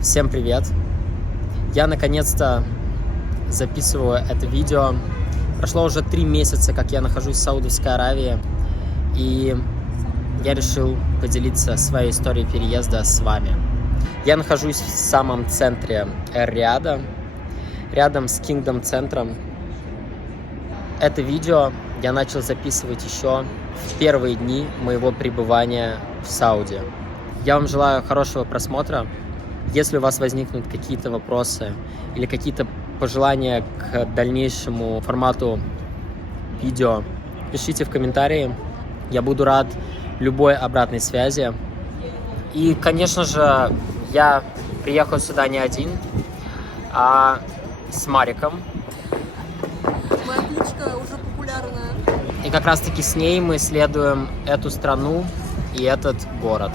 Всем привет! Я наконец-то записываю это видео. Прошло уже 3 месяца, как я нахожусь в Саудовской Аравии, и я решил поделиться своей историей переезда с вами. Я нахожусь в самом центре Эр-Рияда, рядом с Кингдом-центром. Это видео я начал записывать еще в первые дни моего пребывания в Сауди. Я вам желаю хорошего просмотра. Если у вас возникнут какие-то вопросы или какие-то пожелания к дальнейшему формату видео, пишите в комментарии. Я буду рад любой обратной связи. И, конечно же, я приехал сюда не один, а с Мариком. Моя кличка уже популярная. И как раз-таки с ней мы исследуем эту страну и этот город.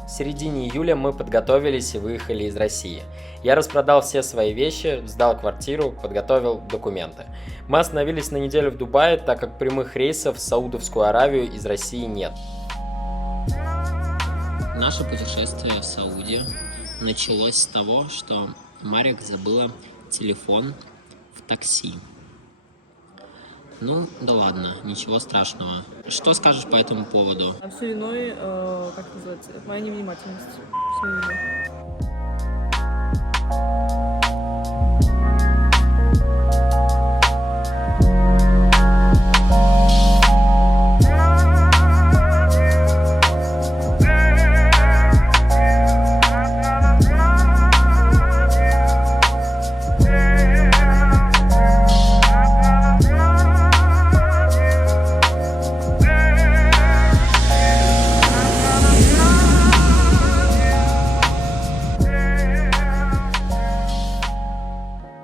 В середине июля мы подготовились и выехали из России. Я распродал все свои вещи, сдал квартиру, подготовил документы. Мы остановились на неделю в Дубае, так как прямых рейсов в Саудовскую Аравию из России нет. Наше путешествие в Сауди началось с того, что Марик забыла телефон в такси. Ну, да ладно, ничего страшного. Что скажешь по этому поводу? А все иное, как называется, моя невнимательность. Все иное.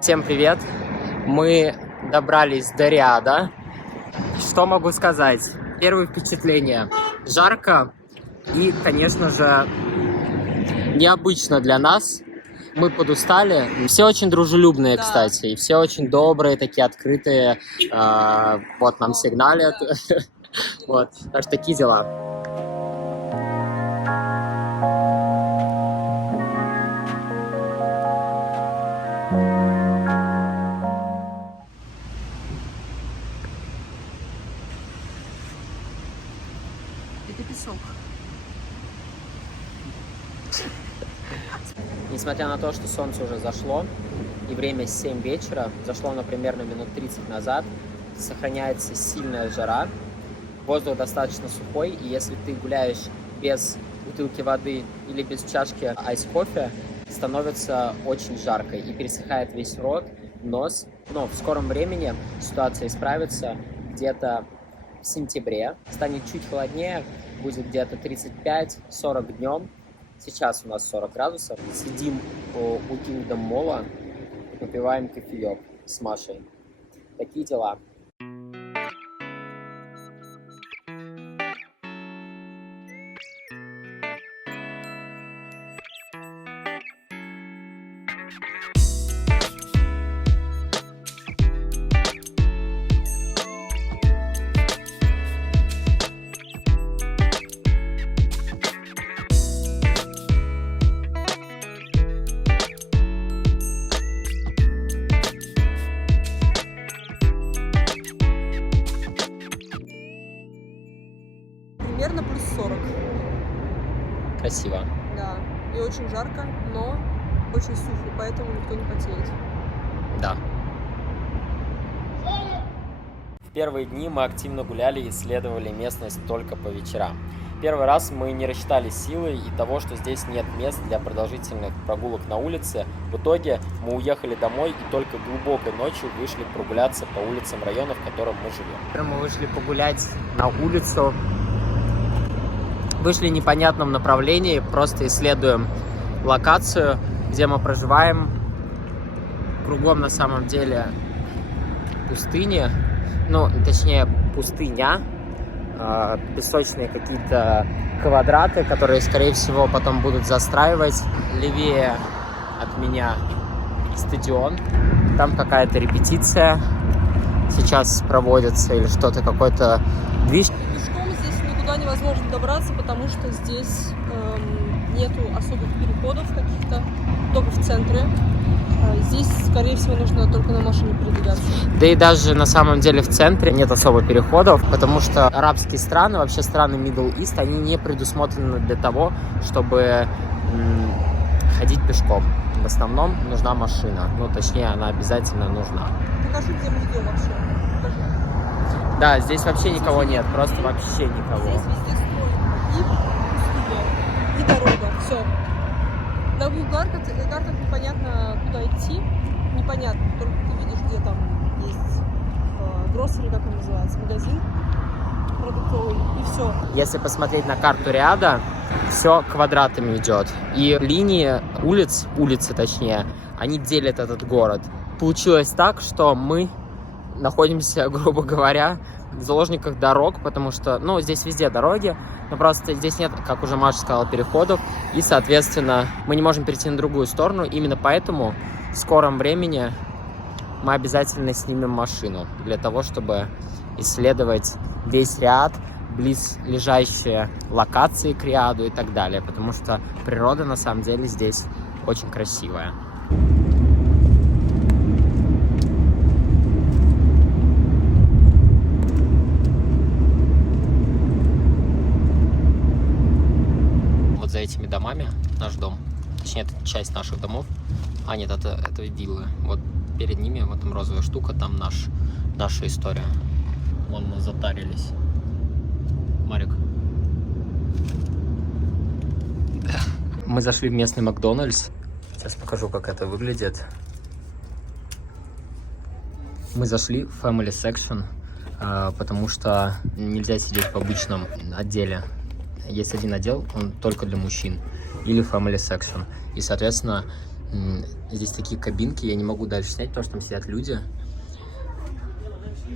Всем привет! Мы добрались до Риада. Что могу сказать? Первые впечатления. Жарко и, конечно же, необычно для нас. Мы подустали. Все очень дружелюбные, Да. кстати. И все очень добрые, такие открытые. Вот нам сигналят. Вот. Так что такие дела. Это песок. Несмотря на то, что солнце уже зашло, и время 7 вечера, зашло оно примерно минут 30 назад, сохраняется сильная жара, воздух достаточно сухой, и если ты гуляешь без бутылки воды или без чашки айс-кофе, становится очень жарко и пересыхает весь рот, нос. Но в скором времени ситуация исправится. Где-то в сентябре станет чуть холоднее, будет где-то 35-40 днем. Сейчас у нас 40 градусов. Сидим у Kingdom Mall, попиваем кофеек с Машей. Такие дела. Примерно плюс 40. Красиво. Да. И очень жарко, но очень сухо, поэтому никто не потеет. Да. В первые дни мы активно гуляли и исследовали местность только по вечерам. Первый раз мы не рассчитали силы и того, что здесь нет мест для продолжительных прогулок на улице. В итоге мы уехали домой и только глубокой ночью вышли прогуляться по улицам района, в котором мы живем. Мы вышли погулять на улицу вышли в непонятном направлении, просто исследуем локацию, где мы проживаем. Кругом на самом деле пустыни, ну, точнее, пустыня, песочные какие-то квадраты, которые, скорее всего, потом будут застраивать. Левее от меня стадион, там какая-то репетиция сейчас проводится или что-то, какой-то движ. Пешком здесь никуда невозможно добраться, потому что здесь нету особых переходов каких-то, только в центре. Здесь, скорее всего, нужно только на машине передвигаться. Да и даже на самом деле в центре нет особо переходов, потому что арабские страны, вообще страны Middle East, они не предусмотрены для того, чтобы ходить пешком. В основном нужна машина. Ну, точнее, она обязательно нужна. Покажи, где мы идем вообще. Покажи. Да, здесь вообще никого нет, просто вообще никого. Здесь везде строй. И пустыня. И дорога. Все. На Google картах непонятно, куда идти. Непонятно. Только ты видишь, где там есть гроссери, как он называется, магазин продуктовый. И все. Если посмотреть на карту Риада, все квадратами идет. И линии улицы точнее, они делят этот город. Получилось так, что мы находимся, грубо говоря, в заложниках дорог, потому что, ну, здесь везде дороги, но просто здесь нет, как уже Маша сказала, переходов, и, соответственно, мы не можем перейти на другую сторону. Именно поэтому в скором времени мы обязательно снимем машину для того, чтобы исследовать весь Риад, близлежащие локации к Риаду и так далее, потому что природа на самом деле здесь очень красивая. Вот за этими домами наш дом, точнее, это часть наших домов. А нет, это виллы. Вот перед ними вот там розовая штука, там наша история. Вон мы затарились. Марик. Мы зашли в местный Макдональдс. Сейчас покажу, как это выглядит. Мы зашли в Family Section, потому что нельзя сидеть в обычном отделе. Есть один отдел, он только для мужчин. Или Family Section. И, соответственно, здесь такие кабинки. Я не могу дальше снять, потому что там сидят люди.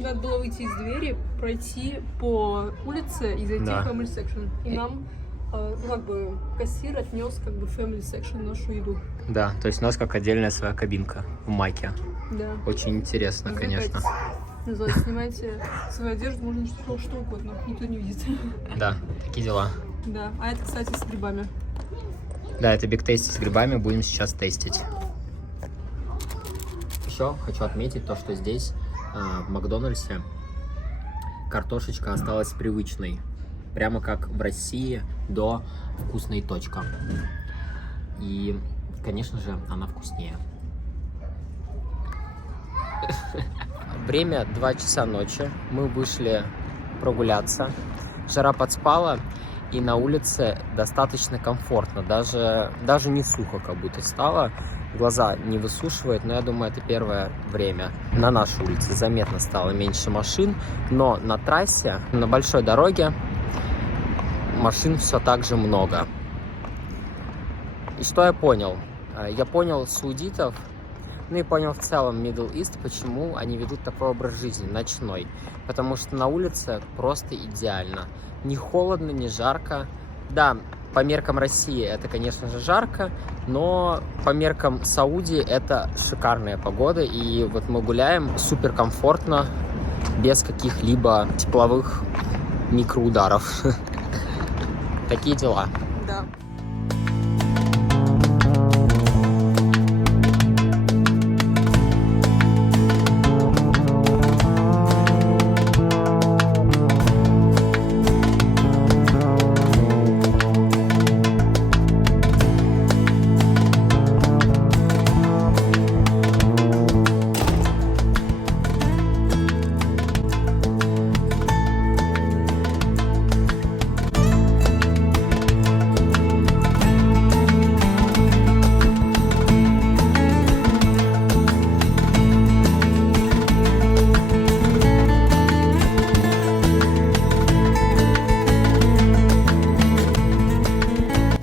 Надо было выйти из двери, пройти по улице и зайти в Family Section. И нам, как бы, кассир отнес, как бы, в Family Section нашу еду. Да, то есть у нас как отдельная своя кабинка в Маке. Да. Очень интересно, конечно. Называется, снимайте свою одежду, можно что угодно, никто не видит. Да, такие дела. Да, а это, кстати, с грибами. Да, это Big Tasty с грибами, будем сейчас тестить. Еще хочу отметить то, что здесь, в Макдональдсе, картошечка осталась привычной. Прямо как в России до вкусной точка. И, конечно же, она вкуснее. Время 2 часа ночи. Мы вышли прогуляться. Жара подспала, и на улице достаточно комфортно. Даже не сухо как будто стало. Глаза не высушивает, но я думаю, это первое время. На нашей улице заметно стало меньше машин, но на трассе, на большой дороге машин все так же много. И что я понял? Я понял саудитов, ну и понял в целом Middle East, почему они ведут такой образ жизни, ночной. Потому что на улице просто идеально. Не холодно, не жарко. Да, по меркам России это, конечно же, жарко, но по меркам Саудии это шикарная погода. И вот мы гуляем супер комфортно, без каких-либо тепловых микроударов. Такие дела. Да.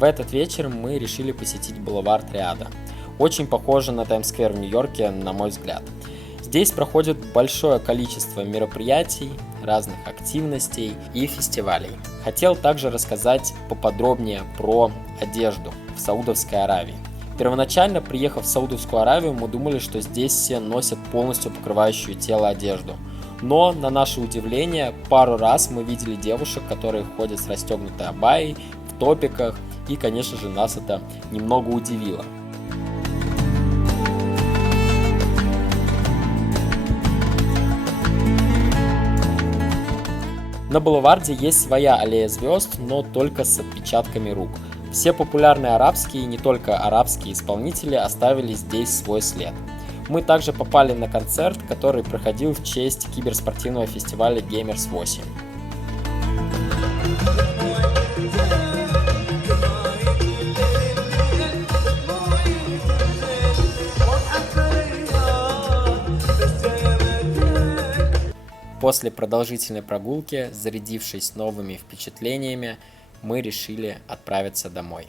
этот вечер мы решили посетить бульвар Триада. Очень похоже на Таймс-сквер в Нью-Йорке, на мой взгляд. Здесь проходит большое количество мероприятий, разных активностей и фестивалей. Хотел также рассказать поподробнее про одежду в Саудовской Аравии. Первоначально, приехав в Саудовскую Аравию, мы думали, что здесь все носят полностью покрывающую тело одежду. Но, на наше удивление, пару раз мы видели девушек, которые ходят с расстегнутой абайей, в топиках, и, конечно же, нас это немного удивило. На бульваре есть своя аллея звезд, но только с отпечатками рук. Все популярные арабские и не только арабские исполнители оставили здесь свой след. Мы также попали на концерт, который проходил в честь киберспортивного фестиваля Gamers 8. После продолжительной прогулки, зарядившись новыми впечатлениями, мы решили отправиться домой.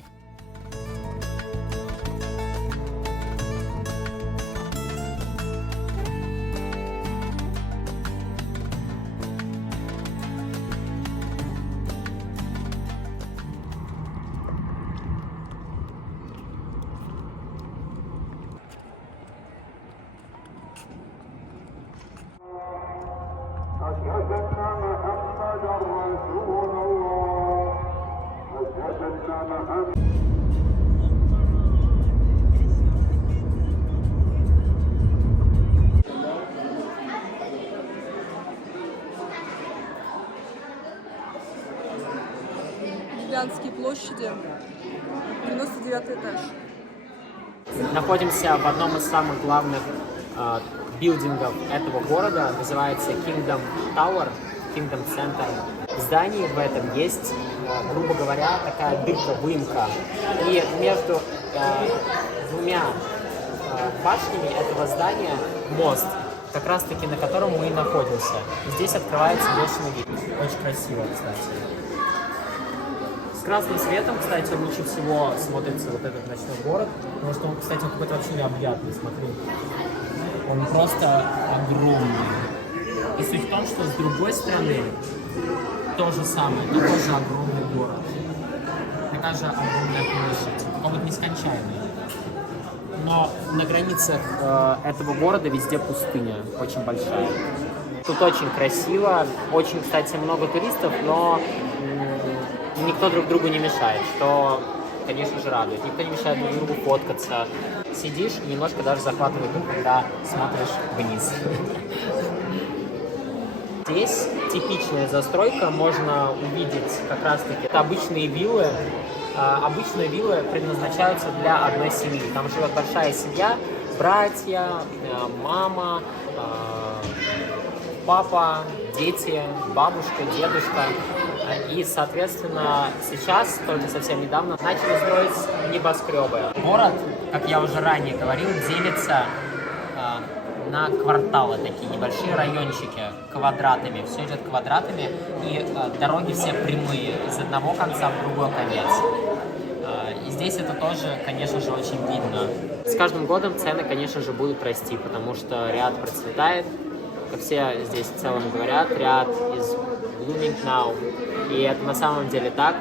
Гигантские площади, 99 этаж. Находимся в одном из самых главных билдингов этого города, называется Kingdom Tower, Kingdom Center. В здании в этом есть, грубо говоря, такая дырка-выемка. И между двумя башнями этого здания мост, как раз таки на котором мы и находимся. Здесь открывается бешеный вид. Очень красиво, кстати. С красным светом, кстати, лучше всего смотрится вот этот ночной город, потому что он, кстати, какой-то вообще необъятный, смотри. Он просто огромный. И суть в том, что с другой стороны то же самое, такой же огромный город. Такая же огромная площадь, только вот нескончаемая. Но на границах этого города везде пустыня, очень большая. Тут очень красиво, очень, кстати, много туристов, но никто друг другу не мешает, что, конечно же, радует. Никто не мешает друг другу фоткаться. Сидишь и немножко даже захватывает, когда смотришь вниз. Здесь типичная застройка, можно увидеть как раз-таки это обычные виллы. Обычные виллы предназначаются для одной семьи. Там живет большая семья, братья, мама, папа, дети, бабушка, дедушка. И, соответственно, сейчас, только совсем недавно, начали строить небоскребы. Город, как я уже ранее говорил, делится на кварталы, такие небольшие райончики, квадратами. Все идет квадратами, и дороги все прямые, из одного конца в другой конец. И здесь это тоже, конечно же, очень видно. С каждым годом цены, конечно же, будут расти, потому что Риад процветает. Как все здесь в целом говорят, Риад is blooming now. И это на самом деле так.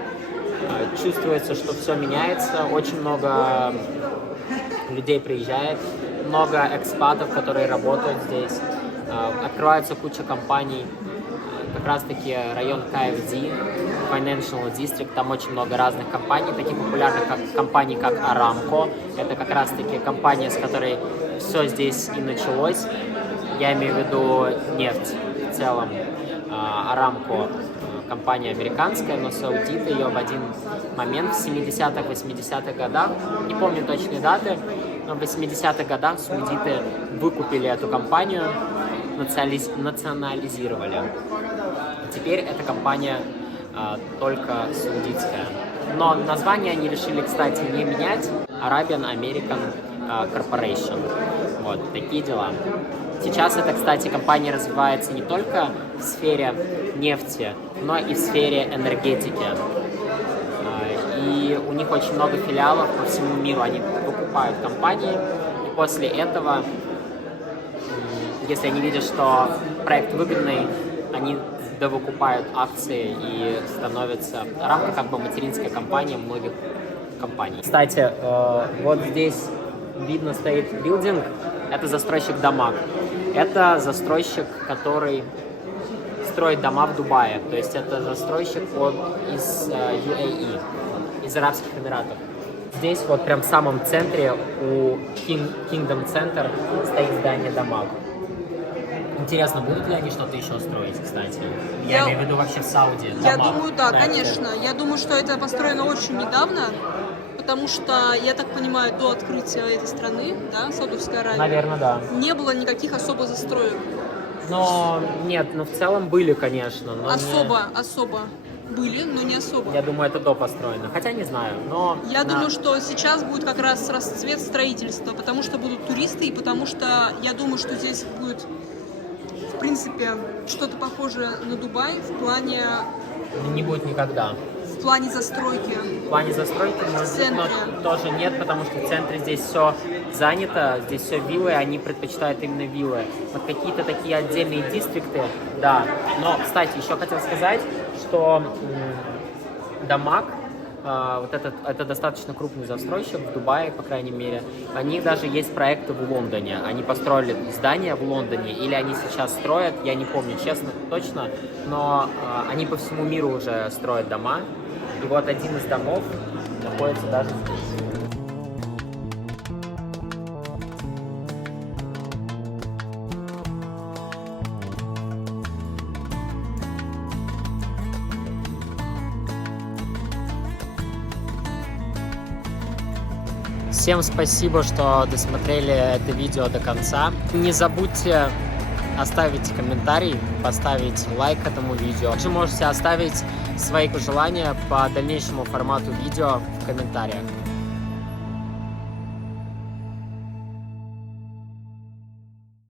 Чувствуется, что все меняется. Очень много людей приезжает, много экспатов, которые работают здесь. Открывается куча компаний. Как раз-таки район KFD, Financial District, там очень много разных компаний, таких популярных компаний, как Aramco. Это как раз-таки компания, с которой все здесь и началось. Я имею в виду нефть в целом. Aramco компания американская, но саудиты ее в один момент в 70-х, 80-х годах, не помню точные даты, но в 80-х годах саудиты выкупили эту компанию, национализировали. Теперь эта компания только саудитская. Но название они решили, кстати, не менять. Arabian American Corporation. Вот, такие дела. Сейчас эта, кстати, компания развивается не только в сфере нефти, но и в сфере энергетики. и у них очень много филиалов по всему миру. Они выкупают компании, и после этого, если они видят, что проект выгодный, они довыкупают акции и становятся в рамках как бы материнской компании многих компаний. Кстати, вот здесь видно стоит билдинг, это застройщик Дамаг. Это застройщик, который строит дома в Дубае, то есть это застройщик из UAE, из Арабских Эмиратов. Здесь вот прям в самом центре у Kingdom Center стоит здание Дамаг. Интересно, будут ли они что-то еще строить, кстати? Я имею в виду вообще в Сауди. Я думаю, да, конечно. Я думаю, что это построено очень недавно, потому что, я так понимаю, до открытия этой страны, да, Саудовской Аравии, наверное, да. Не было никаких особо застроек. Но нет, в целом были, конечно. Но Особо были, но не особо. Я думаю, это до построено. Хотя не знаю, но... Я думаю, что сейчас будет как раз расцвет строительства, потому что будут туристы, и потому что я думаю, что здесь будет, в принципе, что-то похожее на Дубай в плане... Не будет никогда. В плане застройки. В плане застройки, может быть, но тоже нет, потому что в центре здесь все занято, здесь все виллы, они предпочитают именно виллы. Вот какие-то такие отдельные дистрикты, да. Но, кстати, еще хотел сказать, что Дамаг, вот это достаточно крупный застройщик в Дубае, по крайней мере. У них даже есть проекты в Лондоне. Они построили здания в Лондоне, или они сейчас строят, я не помню честно, точно, но они по всему миру уже строят дома. И вот один из домов находится даже здесь. Всем спасибо, что досмотрели это видео до конца. Не забудьте оставить комментарий, поставить лайк этому видео. Также можете оставить свои пожелания по дальнейшему формату видео в комментариях.